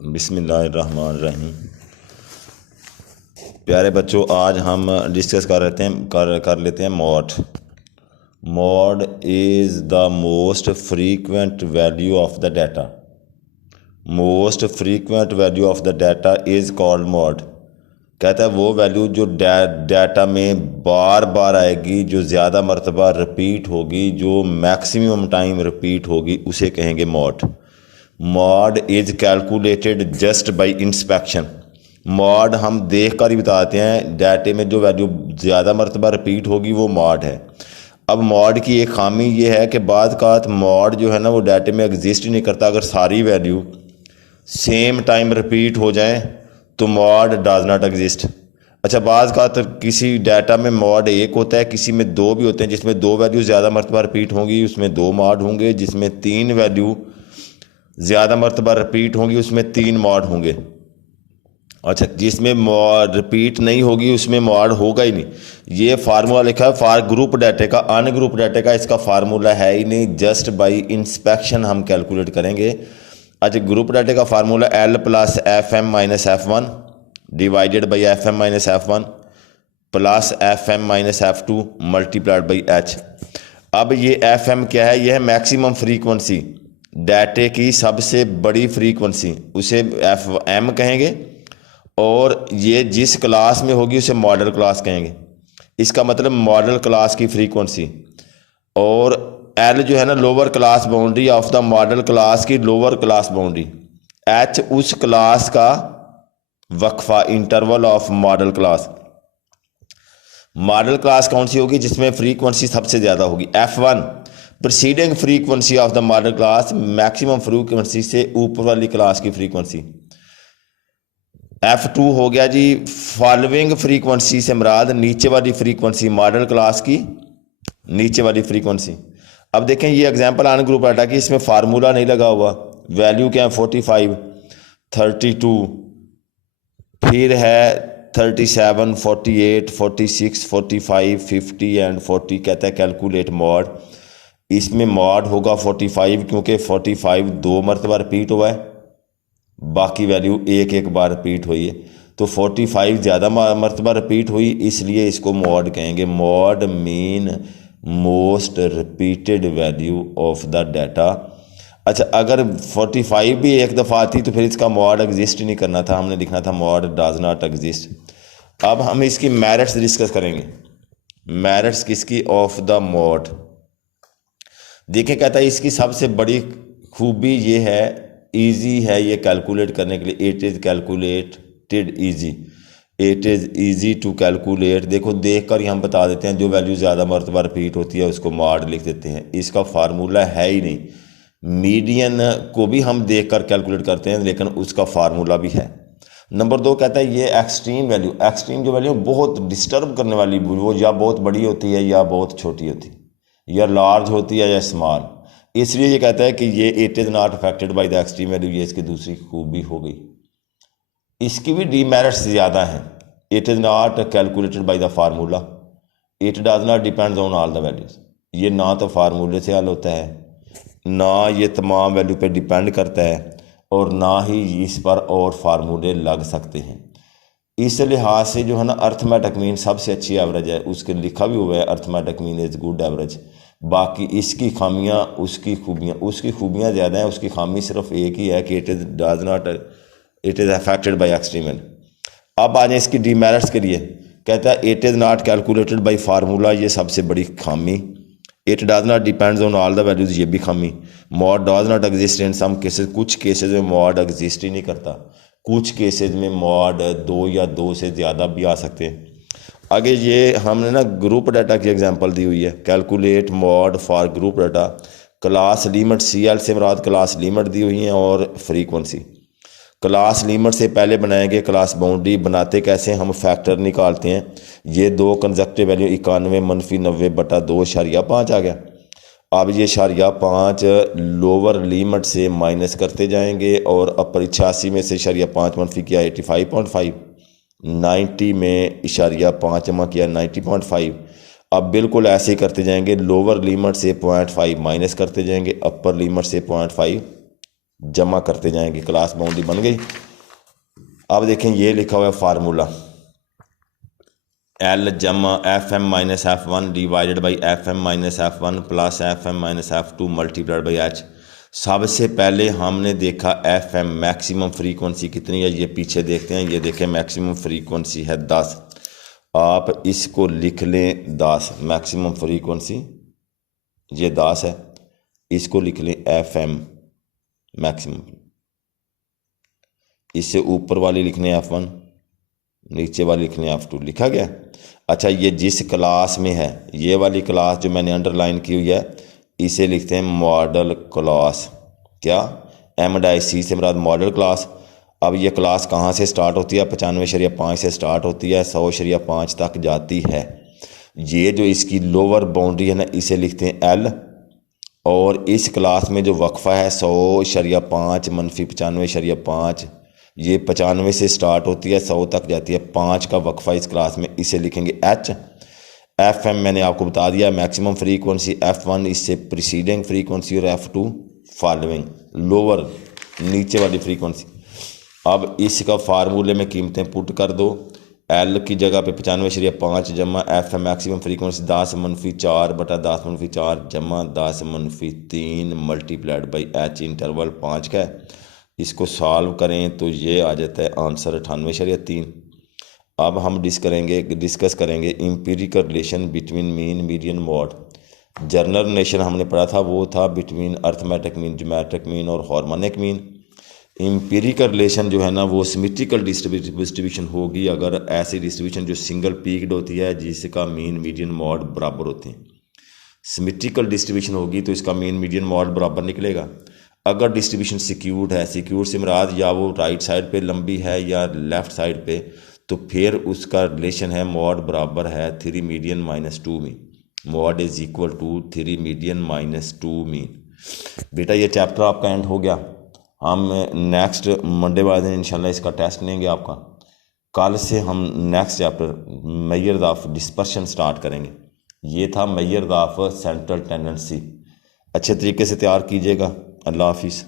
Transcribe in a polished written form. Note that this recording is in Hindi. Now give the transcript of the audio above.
बिस्मिल्लाहिर्रहमानिर्रहीम। प्यारे बच्चों, आज हम डिस्कस कर लेते हैं mod. Mod is the most frequent value of the data. Most frequent value of the data is called mod. कहता है वो वैल्यू जो डाटा में बार बार आएगी, जो ज़्यादा मरतबा रिपीट होगी, जो मैक्सिमम टाइम रिपीट होगी, उसे कहेंगे mod. Mod is calculated just by inspection. Mod हम देख कर ही बताते हैं, डाटे में जो वैल्यू ज़्यादा मरतबा रिपीट होगी वो मॉड है। अब मॉड की एक खामी ये है कि बाद का मॉड जो है ना वो डाटे में एग्जिस्ट ही नहीं करता। अगर सारी वैल्यू सेम टाइम रिपीट हो जाए तो मॉड डज नॉट एग्जिस्ट। अच्छा, बाज़ का तो किसी डाटा में मॉड एक होता है, किसी में दो भी होते हैं। जिसमें दो वैल्यू ज़्यादा मरतबा रिपीट होंगी उसमें दो मॉड होंगे, जिसमें तीन वैल्यू ज़्यादा मरतबा रिपीट होंगी उसमें तीन मॉड होंगे। अच्छा, जिसमें मॉड रिपीट नहीं होगी उसमें मॉड होगा ही नहीं। ये फार्मूला लिखा है फॉर ग्रुप डाटे का। अन ग्रुप डाटे का इसका फार्मूला है ही नहीं, जस्ट बाई इंस्पेक्शन हम कैलकुलेट करेंगे। अच्छा, ग्रुप डाटे का formula L plus F M minus F one divided by F M minus F one plus F M minus F two multiplied by H. अब ये एफ एम क्या है? यह है मैक्सिमम फ्रीक्वेंसी, डाटे की सबसे बड़ी फ्रीक्वेंसी, उसे एफ एम कहेंगे। और ये जिस क्लास में होगी उसे मॉडल क्लास कहेंगे। इसका मतलब मॉडल क्लास की फ्रीक्वेंसी। और एल जो है ना lower class boundary of the modal class की लोअर क्लास बाउंड्री। एच उस क्लास का वक्फा, interval of modal class. Modal class कौन सी होगी? जिसमें फ्रीक्वेंसी सबसे ज़्यादा होगी। F one preceding frequency of the modal class, maximum frequency से ऊपर वाली क्लास की फ्रीक्वेंसी। F2 हो गया जी फॉलोइंग फ्रीक्वेंसी से मुराद नीचे वाली फ्रीक्वेंसी, मॉडल क्लास की नीचे वाली फ्रीक्वेंसी। अब देखें ये एग्जांपल आन ग्रुप डाटा की, इसमें फार्मूला नहीं लगा हुआ। वैल्यू क्या है? 45, 32, फिर है 37, 48, 46, 45, 50 एंड 40। कहता है कैलकुलेट मॉड। इसमें मॉड होगा 45 क्योंकि 45 दो मरतबा रिपीट हुआ है, बाकी वैल्यू एक एक बार रिपीट हुई है। तो 45 ज़्यादा मरतबा रिपीट हुई, इसलिए इसको मॉड कहेंगे। Mod mean most repeated value of the data. अच्छा, अगर 45 भी एक दफ़ा आती तो फिर इसका मॉड एग्जिस्ट ही नहीं करना था, हमने लिखना था मॉड डज नॉट एग्जिस्ट। अब हम इसकी मेरिट्स डिस्कस करेंगे। मेरिट्स किसकी? Of the mod. देखिए, कहता है इसकी सबसे बड़ी खूबी ये है, ईजी है ये कैलकुलेट करने के लिए। It is calculated easy, it is easy to calculate. देखो देख कर ही हम बता देते हैं, जो वैल्यू ज़्यादा मरतबा रिपीट होती है उसको मॉड लिख देते हैं। इसका फार्मूला है ही नहीं। मीडियन को भी हम देख कर कैलकुलेट करते हैं, लेकिन उसका फार्मूला भी है। नंबर दो कहता है ये एक्सट्रीम वैल्यू। एक्सट्रीम जो वैल्यू बहुत डिस्टर्ब करने वाली, वो या बहुत बड़ी होती है या बहुत छोटी होती है, या लार्ज होती है या स्मॉल। इसलिए ये कहता है कि ये it is not affected by the extreme value. ये इसकी दूसरी खूबी हो गई। इसकी भी डीमेरिट्स ज़्यादा हैं। It is not calculated by the formula, it does not depends on all the values. ये ना तो फार्मूले से हल होता है, ना ये तमाम वैल्यू पे डिपेंड करता है, और ना ही इस पर और फार्मूले लग सकते हैं। इस लिहाज से जो है ना अर्थमेटिक मीन सबसे अच्छी एवरेज है। उसके लिखा भी हुआ है arithmetic mean is good average. बाकी इसकी खामियां उसकी खूबियां, उसकी खूबियां ज़्यादा हैं, उसकी खामी सिर्फ एक ही है कि it is affected by extreme. अब आ जाए इसकी डीमेरिट्स के लिए। कहता है it is not calculated by formula, ये सबसे बड़ी खामी। It does not depends on all the values, ये भी खामी। Mode does not exist in some cases, कुछ केसेस में मॉड एग्जिस्ट ही नहीं करता। कुछ केसेस में मॉड दो या दो से ज़्यादा भी आ सकते हैं। आगे ये हमने ना ग्रुप डाटा की एग्जांपल दी हुई है। Calculate mod for group data. Class limit CL से मुराद क्लास लिमिट दी हुई है और फ्रीक्वेंसी। क्लास लिमिट से पहले बनाएंगे क्लास बाउंड्री। बनाते कैसे? हम फैक्टर निकालते हैं। ये दो कंजक्टिव वैल्यू 91 - 90 बटा 2.5 आ गया। अब ये 0.5 लोअर लिमिट से माइनस करते जाएंगे, और अपर 86 में से 0.5 मनफी किया 85.5, 90 में 0.5 जमा किया 90.5। अब बिल्कुल ऐसे ही करते जाएंगे, लोअर लिमिट से 0.5 माइनस करते जाएंगे, अपर लिमिट से 0.5 जमा करते जाएंगे, क्लास बाउंड्री बन गई। अब देखें ये लिखा हुआ है फार्मूला, L जमा FM minus F1 divided by FM minus F1 plus FM minus F2 multiplied by H। सबसे पहले हमने देखा FM मैक्सिमम फ्रीक्वेंसी कितनी है, ये पीछे देखते हैं। ये देखें मैक्सिमम फ्रीक्वेंसी है 10, आप इसको लिख लें 10, मैक्सिमम फ्रीक्वेंसी ये 10 है, इसको लिख लें FM मैक्सिमम। इससे ऊपर वाली लिखने F1, नीचे वाली लिखने F2, लिखा गया। अच्छा, ये जिस क्लास में है, ये वाली क्लास जो मैंने अंडरलाइन की हुई है, इसे लिखते हैं मॉडल क्लास। क्या, M.C से मुराद मॉडल क्लास। अब ये क्लास कहाँ से स्टार्ट होती है? 95.5 से स्टार्ट होती है, 100.5 तक जाती है। ये जो इसकी लोअर बाउंड्री है ना, इसे लिखते हैं L। और इस क्लास में जो वक्फा है 100.5 मनफी 95.5, ये 95 से स्टार्ट होती है, 100 तक जाती है, 5 का वक्फा इस क्लास में, इसे लिखेंगे H। FM मैंने आपको बता दिया मैक्सिमम फ्रीक्वेंसी, F1 इससे प्रीसीडिंग फ्रीक्वेंसी और F2 फॉलोइंग लोअर नीचे वाली फ्रीक्वेंसी। अब इसका फार्मूले में कीमतें पुट कर दो। L की जगह पे 95.5 जमा FM मैक्सिमम फ्रीक्वेंसी 10 मनफी 4 बटा 10 मनफी 4 जमा 10 मनफी 3 मल्टीप्लाइड बाई H इंटरवल 5 का है। इसको सॉल्व करें तो ये आ जाता है आंसर 98.3। अब हम डिस्कस करेंगे empirical relation between mean median mode. Journal relation हमने पढ़ा था, वो था between arithmetic mean, geometric mean और हार्मोनिक मीन। एम्पिरिकल रिलेशन जो है ना, वो सिमेट्रिकल डिस्ट्रीब्यूशन होगी अगर ऐसी डिस्ट्रीब्यूशन जो सिंगल पीक्ड होती है, जिसका मीन मीडियन मॉड बराबर होते हैं। सिमेट्रिकल डिस्ट्रीब्यूशन होगी तो इसका मीन मीडियन मॉड बराबर निकलेगा। अगर डिस्ट्रीब्यूशन सिक्यूर्ड है, सिक्यूर्ड से मुराद या वो राइट साइड पे लंबी है या लेफ़्ट साइड पे, तो फिर उसका रिलेशन है मॉड बराबर है 3 median minus 2 mean. Mode is equal to 3 median minus 2 mean. बेटा ये चैप्टर आपका एंड हो गया। हम नेक्स्ट मंडे वाले दिन इंशाल्लाह इसका टेस्ट लेंगे आपका। कल से हम next chapter measures of dispersion start करेंगे। ये था मेजर्स ऑफ सेंट्रल टेंडेंसी। अच्छे तरीके से तैयार कीजिएगा। अल्लाह हाफिज़।